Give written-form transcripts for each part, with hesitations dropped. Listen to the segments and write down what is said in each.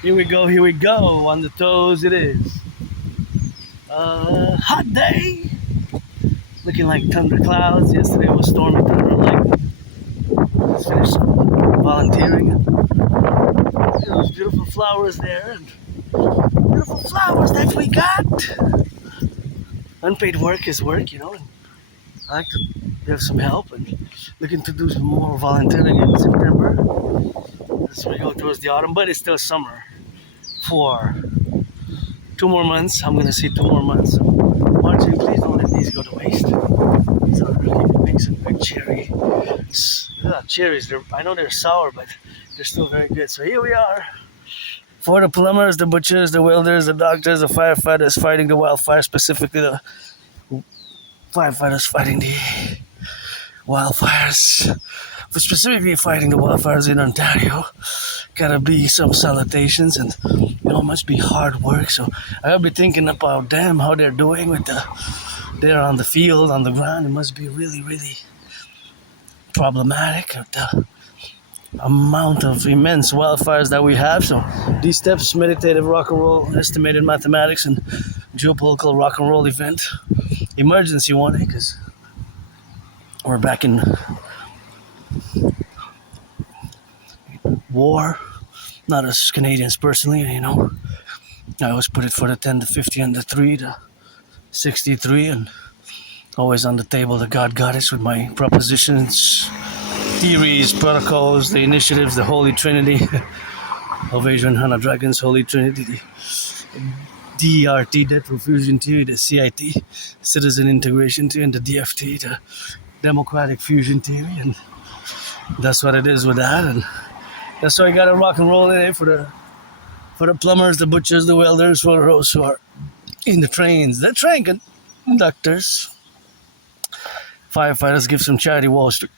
Here we go, here we go. On the toes it is. Hot day. Looking like thunderclouds. Yesterday was stormy thunder. Let's finish some volunteering. Those beautiful flowers there. And beautiful flowers that we got. Unpaid work is work, you know. And I like to have some help and looking to do some more volunteering in September. As we go towards the autumn, but it's still summer. For 2 more months, I'm gonna see 2 more months. So, Margie, please don't let these go to waste. These are really make some good cherries. I know they're sour, but they're still very good. So here we are. For the plumbers, the butchers, the welders, the doctors, the firefighters fighting the wildfires, specifically the firefighters fighting the wildfires. For specifically fighting the wildfires in Ontario, gotta be some salutations, and must be hard work. So I'll be thinking about them, how they're doing with they're on the field, on the ground. It must be really, really problematic with the amount of immense wildfires that we have. So these steps, meditative rock-and-roll, estimated mathematics, and geopolitical rock-and-roll event, emergency one, because we're back in war. Not as Canadians personally, I always put it for the 10 to 50 and the 3 to 63, and always on the table the God Goddess with my propositions, theories, protocols, the initiatives, the Holy Trinity of Asian Hana Dragons, Holy Trinity, the DRT, Debt Fusion Theory, the CIT, Citizen Integration Theory, and the DFT, the Democratic Fusion Theory, and that's what it is with that. And that's why I got to rock and roll today for the plumbers, the butchers, the welders, for those who are in the trains, the train conductors, firefighters. Give some charity, Wall Street,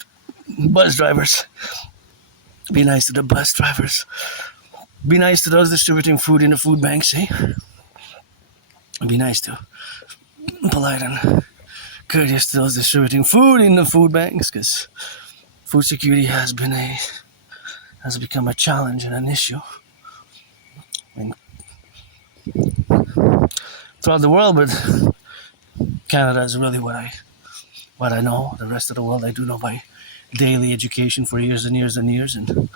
bus drivers. Be nice to the bus drivers. Be nice to those distributing food in the food banks, eh? Be nice to, polite and courteous to those distributing food in the food banks, because food security has become a challenge and an issue throughout the world, but Canada is really what I know. The rest of the world I do know by daily education for years and years and years. And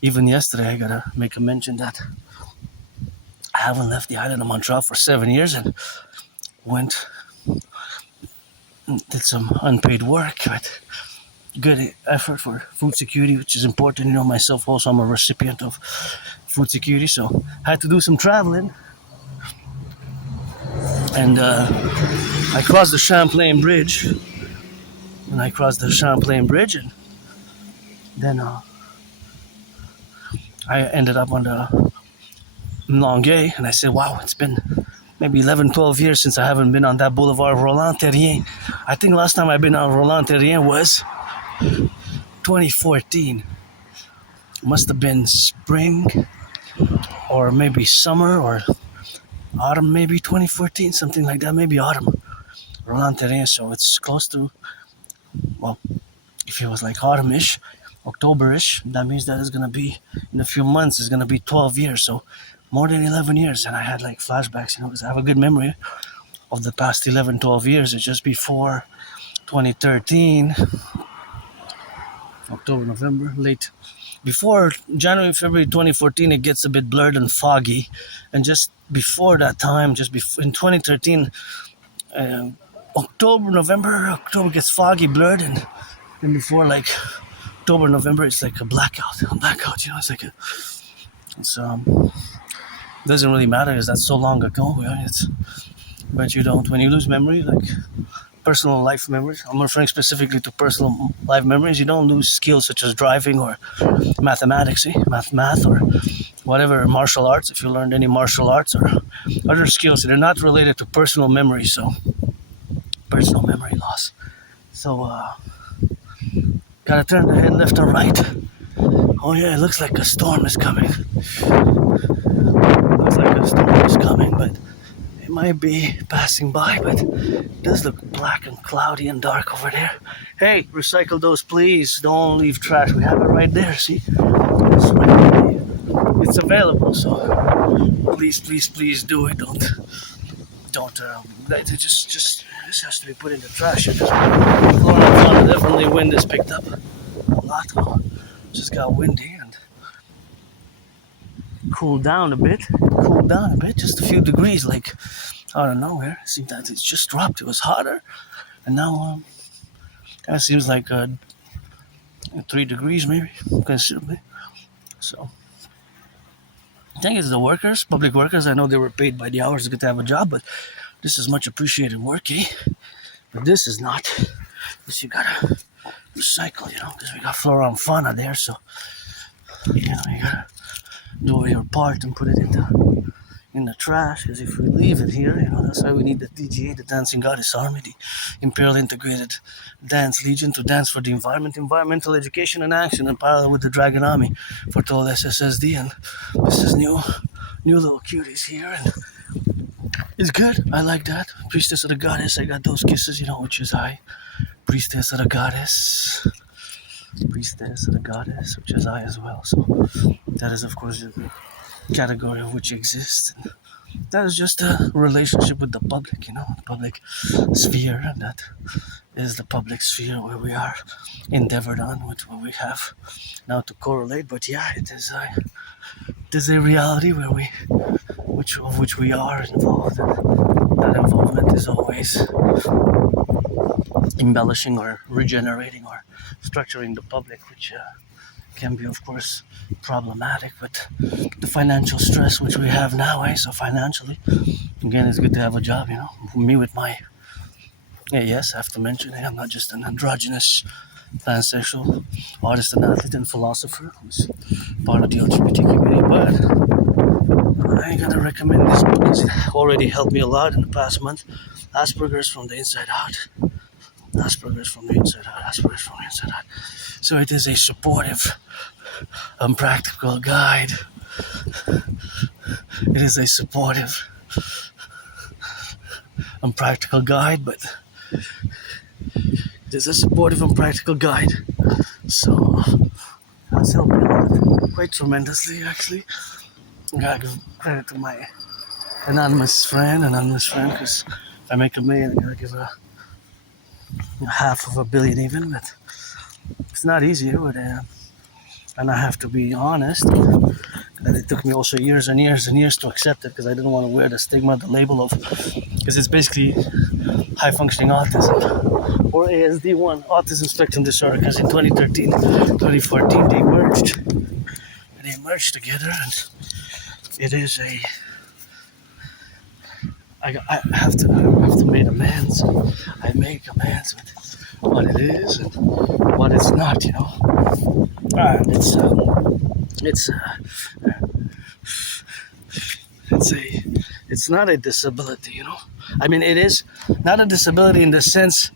even yesterday I gotta make a mention that I haven't left the island of Montreal for 7 years, and did some unpaid work, but good effort for food security, which is important. Myself also, I'm a recipient of food security, so I had to do some traveling. And I crossed the Champlain Bridge. And then I ended up on the Longueuil, and I said, wow, it's been maybe 11, 12 years since I haven't been on that boulevard, Roland-Terrien. I think last time I've been on Roland-Terrien was 2014. Must have been spring or maybe summer or autumn, maybe 2014, something like that, maybe autumn. Roland-Terrien, so it's close to, well, if it was like autumn-ish, October-ish, that means that it's going to be, in a few months, it's going to be 12 years, so more than 11 years, and I had like flashbacks, because I have a good memory of the past 11, 12 years. It's just before 2013, October, November, late. Before January, February 2014, it gets a bit blurred and foggy. And just before that time, in 2013, October gets foggy, blurred. And then before like October, November, it's like a blackout. It's like doesn't really matter because that's so long ago. But you don't, when you lose memory, like personal life memories, I'm referring specifically to personal life memories, you don't lose skills such as driving or mathematics, math or whatever, martial arts, if you learned any martial arts or other skills that are not related to personal memory, so personal memory loss. So, gotta turn the head left or right. Oh yeah, it looks like a storm is coming. But it might be passing by, but it does look black and cloudy and dark over there. Hey, recycle those, please. Don't leave trash. We have it right there, see? It's right there. it's available. So please do it. Don't just this has to be put in the trash. Definitely wind is picked up a lot. Just got windy and cooled down a bit. Just a few degrees, like out of nowhere. It seemed that it's just dropped. It was hotter, and now kind of seems like 3 degrees maybe, considerably. So I think it's the workers, public workers. I know they were paid by the hours to get to have a job, but this is much appreciated work, eh? But this is not. This you gotta recycle, because we got flora and fauna there, so you gotta do your part and put it in the trash, because if we leave it here, that's why we need the DGA, the Dancing Goddess Army, the Imperial Integrated Dance Legion, to dance for the environment, environmental education and action, in parallel with the Dragon Army for total SSSD. And this is new little cuties here, and it's good. I like that. Priestess of the Goddess, I got those kisses, which is I. Priestess of the Goddess, which is I as well. So that is, of course, the category of which exists. And that is just a relationship with the public, the public sphere, and that is the public sphere where we are endeavored on with what we have now to correlate. But yeah, it is a reality where which we are involved, and that involvement is always embellishing or regenerating or structuring the public, which can be, of course, problematic with the financial stress which we have now. So financially, again, it's good to have a job. Me with my yes, I have to mention, I'm not just an androgynous pansexual artist and athlete and philosopher who's part of the LGBT community, but I gotta recommend this book because it already helped me a lot in the past month. Asperger's from the Inside Out. So it is a supportive and practical guide. It is a supportive and practical guide, but it is a supportive and practical guide. So that's helped me a lot, quite tremendously, actually. I gotta give credit to my anonymous friend, because if I make $1 million, I gotta give a $500 million even, but it's not easy, and I have to be honest that it took me also years and years and years to accept it, because I didn't want to wear the stigma, the label of, because it's basically high functioning autism or ASD1, autism spectrum disorder, because in 2013, 2014 they merged together, and it is I have to make amends. I make amends with what it is and what it's not, And it's not a disability, I mean, it is not a disability in the sense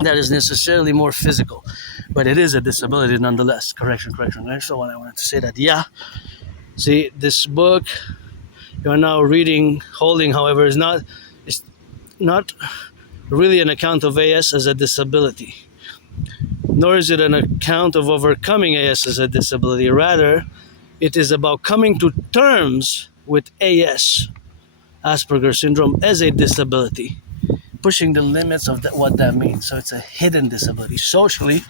that is necessarily more physical, but it is a disability nonetheless. Correction. So when I wanted to say that, see, this book you're now holding, however, is not really an account of AS as a disability, nor is it an account of overcoming AS as a disability. Rather, it is about coming to terms with AS, Asperger's syndrome, as a disability, pushing the limits of what that means. So it's a hidden disability. Socially,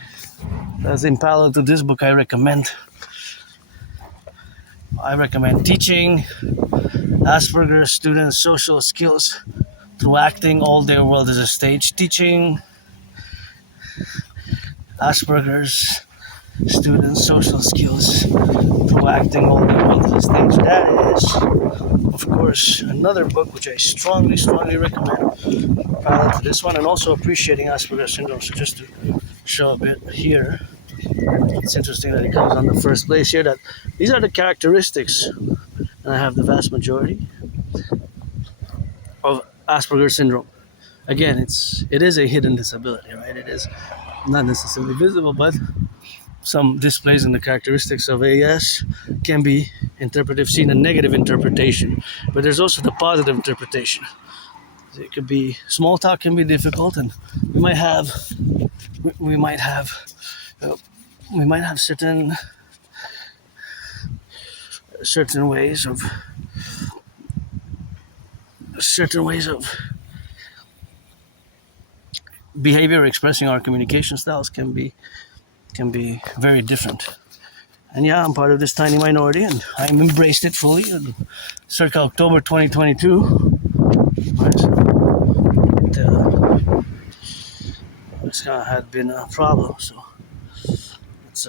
as in parallel to this book, I recommend teaching Asperger's students social skills through acting. All their world is a stage. Teaching Asperger's students social skills through acting. All their world is a stage. That is, of course, another book which I strongly recommend parallel to this one, and also appreciating Asperger's syndrome. So just to show a bit here, it's interesting that it comes on the first place here, that these are the characteristics, and I have the vast majority of Asperger's syndrome. Again, it is a hidden disability, right? It is not necessarily visible, but some displays in the characteristics of AS can be interpretive, seen a negative interpretation, but there's also the positive interpretation. It could be, small talk can be difficult, and we might have certain ways of behavior expressing our communication styles can be very different. And yeah, I'm part of this tiny minority, and I'm embraced it fully. And circa October 2022, this had been a problem. So it's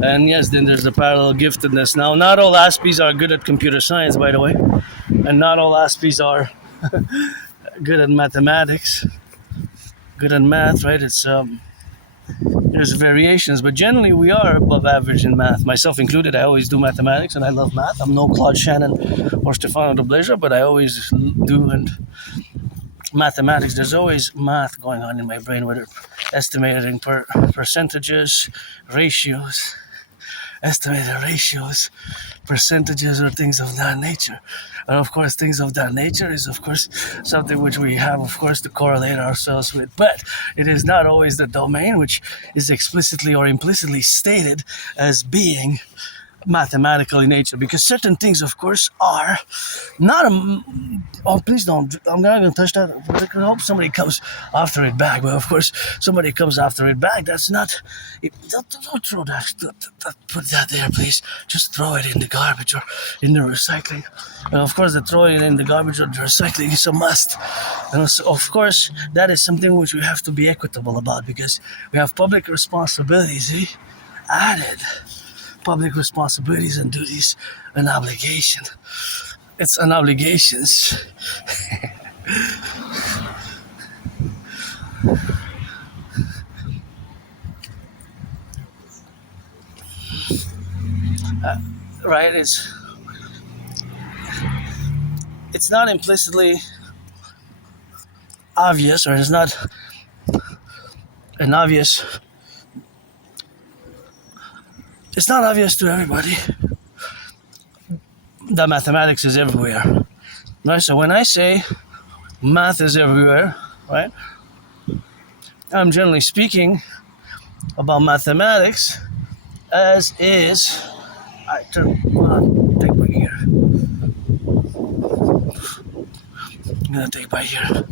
and yes, then there's the parallel giftedness. Now, not all Aspies are good at computer science, by the way, and not all Aspies are good at mathematics, good at math, right? It's there's variations, but generally we are above average in math, myself included. I always do mathematics, and I love math. I'm no Claude Shannon or Stefano de Blazer, but I always do. And mathematics, there's always math going on in my brain, whether estimating percentages, ratios, estimated ratios, percentages, or things of that nature. And of course, things of that nature is, of course, something which we have, of course, to correlate ourselves with. But it is not always the domain which is explicitly or implicitly stated as being mathematical in nature, because certain things, of course, are not oh, please don't, I'm not going to touch that. I hope somebody comes after it back, but of course somebody comes after it back. That's not don't throw that, put that there, please. Just throw it in the garbage or in the recycling. And of course the throwing it in the garbage or the recycling is a must. And so, of course, that is something which we have to be equitable about, because we have public responsibilities added. Public responsibilities and duties, an obligation. It's an obligation. Right? It's not implicitly obvious, or it's not an obvious. It's not obvious to everybody that mathematics is everywhere. Right? So when I say math is everywhere, right, I'm generally speaking about mathematics as is. I take by here. I'm gonna take by here.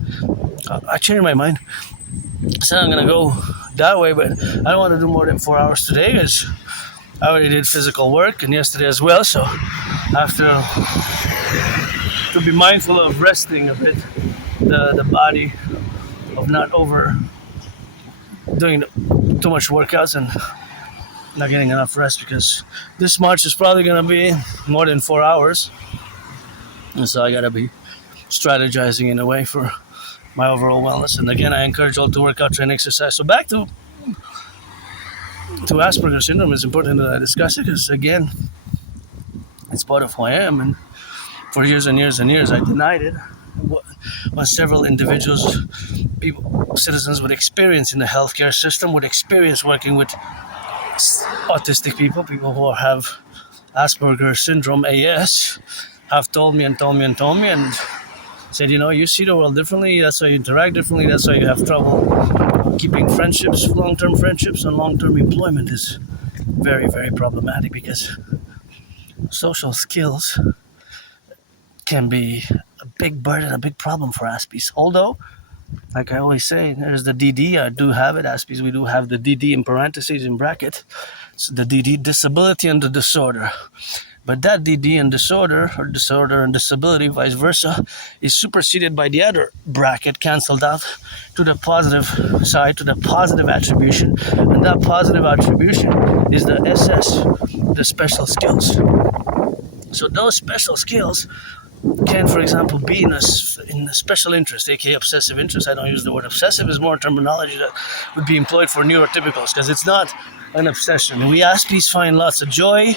I changed my mind. So I'm gonna go that way, but I don't want to do more than 4 hours today, because I already did physical work, and yesterday as well, so I have to be mindful of resting a bit the body, of not doing too much workouts and not getting enough rest, because this march is probably going to be more than 4 hours, and so I got to be strategizing in a way for my overall wellness. And again, I encourage all to work out, train, exercise. So back to Asperger's syndrome. It's important that I discuss it, because again, it's part of who I am, and for years and years and years I denied it. When several individuals, citizens with experience in the healthcare system, with experience working with autistic people who have Asperger's syndrome, AS, have told me and said, you see the world differently, that's why you interact differently, that's why you have trouble keeping friendships, long-term friendships, and long-term employment is very, very problematic, because social skills can be a big burden, a big problem for Aspies. Although, like I always say, there's the dedie. I do have it. Aspies, we do have the dedie in parentheses, in bracket. So the dedie, disability and the disorder. But that dedie and disorder, or disorder and disability, vice versa, is superseded by the other bracket, cancelled out to the positive side, to the positive attribution. And that positive attribution is the SS, the special skills. So those special skills can, for example, be in a special interest, aka obsessive interest. I don't use the word obsessive, is more terminology that would be employed for neurotypicals, because it's not an obsession. We Aspies find lots of joy,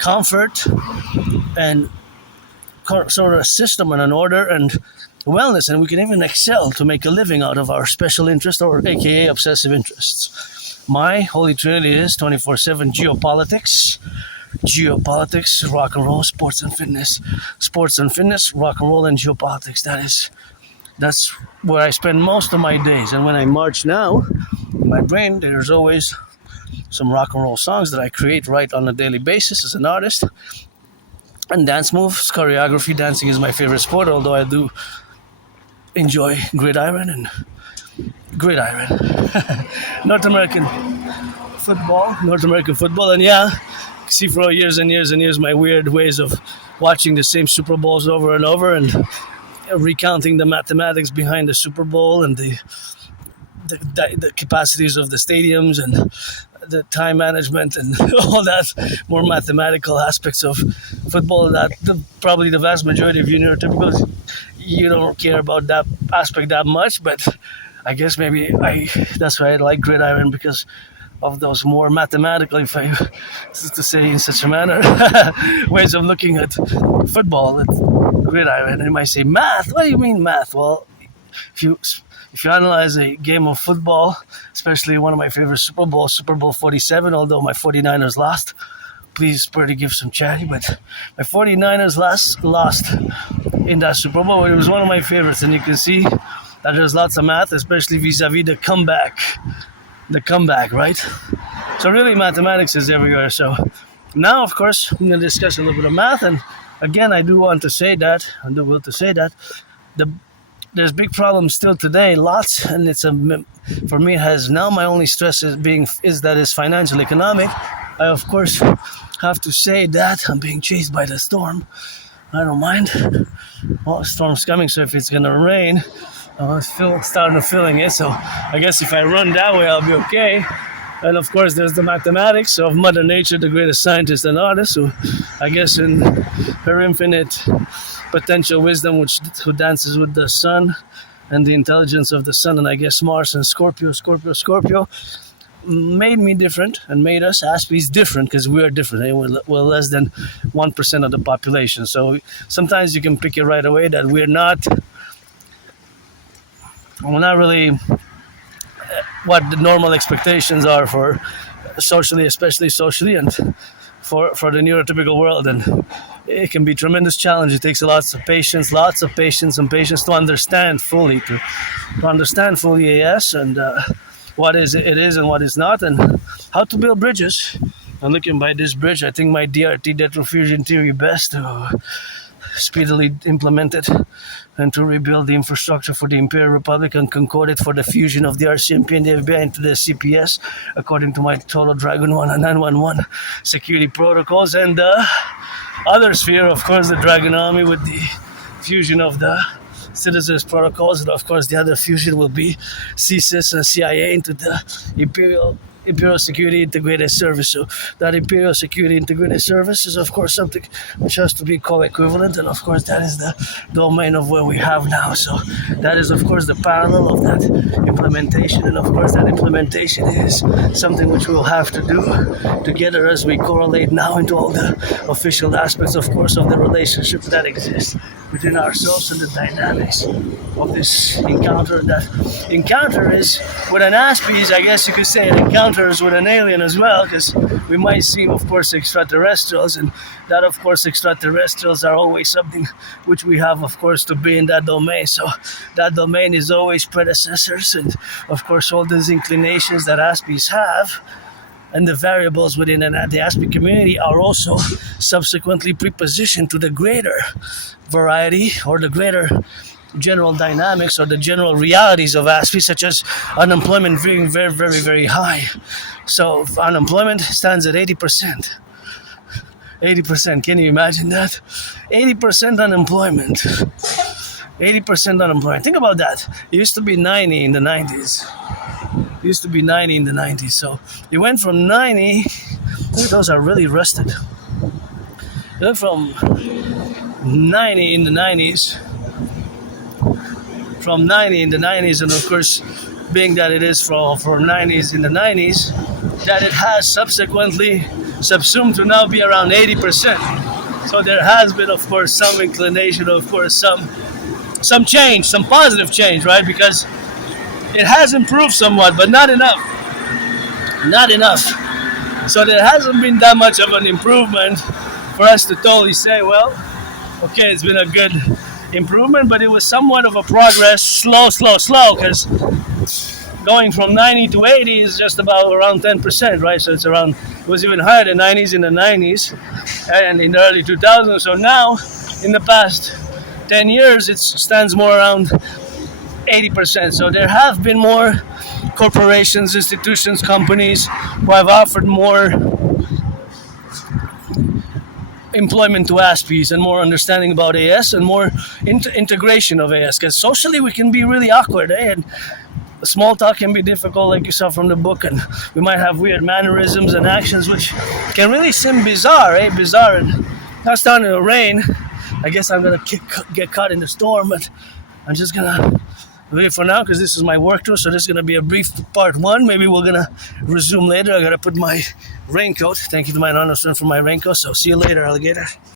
comfort, and sort of a system and an order and wellness, and we can even excel to make a living out of our special interest, or aka obsessive interests. My holy trinity is 24/7 geopolitics, rock and roll, sports and fitness, rock and roll, and geopolitics. That is That's where I spend most of my days. And when I march now, in my brain, there's always some rock and roll songs that I create right on a daily basis as an artist. And dance moves, choreography, dancing is my favorite sport, although I do enjoy gridiron. North American football, and yeah, see for years and years and years my weird ways of watching the same Super Bowls over and over and recounting the mathematics behind the Super Bowl and the capacities of the stadiums and the time management and all that more mathematical aspects of football that probably the vast majority of you neurotypicals, you don't care about that aspect that much, but I guess maybe that's why I like gridiron, because of those more mathematical, if I was to say in such a manner, ways of looking at football, at gridiron. And you might say, math? What do you mean math? Well, if you analyze a game of football, especially one of my favorite Super Bowl 47, although my 49ers lost, please spare to give some charity, but my 49ers lost in that Super Bowl. It was one of my favorites, and you can see that there's lots of math, especially vis-a-vis the comeback, right? So really mathematics is everywhere. So now, of course, I'm going to discuss a little bit of math, and again, I do will to say that there's big problems still today, lots, and for me, it has now my only stress is that it's financial economic. I, of course, have to say that I'm being chased by the storm. I don't mind. Well, the storm's coming, so if it's going to rain, I'm starting to feeling it, so I guess if I run that way, I'll be okay. And of course, there's the mathematics of Mother Nature, the greatest scientist and artist, who I guess in her infinite potential wisdom, who dances with the sun and the intelligence of the sun, and I guess Mars and Scorpio, made me different and made us Aspies different, because we are different. We're less than 1% of the population. So sometimes you can pick it right away that we're not really what the normal expectations are for especially socially, and for the neurotypical world. And it can be a tremendous challenge. It takes lots of patience and patience to understand fully, yes, and what it is and what is not, and how to build bridges. And looking by this bridge, I think my DRT, death fusion theory, best to speedily implement it and to rebuild the infrastructure for the Imperial Republic and concord it for the fusion of the RCMP and the FBI into the CPS, according to my Total Dragon 1 and 911 security protocols. And the other sphere, of course, the Dragon Army with the fusion of the citizens protocols, and of course the other fusion will be CSIS and CIA into the Imperial Security Integrated Service. So that Imperial Security Integrated Service is, of course, something which has to be co-equivalent, and of course that is the domain of where we have now. So that is, of course, the parallel of that implementation, and of course that implementation is something which we'll have to do together as we correlate now into all the official aspects, of course, of the relationships that exist within ourselves and the dynamics of this encounter. That encounter is with an Aspies, I guess you could say an encounter is with an alien as well, because we might seem, of course, extraterrestrials, and that, of course, extraterrestrials are always something which we have, of course, to be in that domain. So that domain is always predecessors, and of course all those inclinations that Aspies have and the variables within the Aspie community are also subsequently prepositioned to the greater variety or the greater general dynamics or the general realities of Aspie, such as unemployment being very, very, very high. So if unemployment stands at 80%. 80%, can you imagine that? 80% unemployment. 80% unemployment. Think about that. It used to be 90 in the 90s. So it went from 90, I think those are really rusted. It went from 90 in the 90s, and of course, being that it is from 90s in the 90s, that it has subsequently subsumed to now be around 80%. So there has been, of course, some inclination, of course, some change, some positive change, right? Because it has improved somewhat, but not enough. So there hasn't been that much of an improvement for us to totally say, well, okay, it's been a good improvement, but it was somewhat of a progress, slow, because going from 90 to 80 is just about around 10%, right? So it was even higher than 90s in the 90s and in the early 2000s. So now, in the past 10 years, it stands more around 80%. So there have been more corporations, institutions, companies who have offered more employment to Aspies and more understanding about AS and more integration of AS. Because socially we can be really awkward, and small talk can be difficult, like you saw from the book, and we might have weird mannerisms and actions which can really seem bizarre, bizarre. And now it's starting to rain. I guess I'm gonna get caught in the storm, but I'm just gonna leave for now because this is my work tour. So this is gonna be a brief part one. Maybe we're gonna resume later. I gotta put my raincoat. Thank you to my anonymous friend for my raincoat. So see you later, alligator.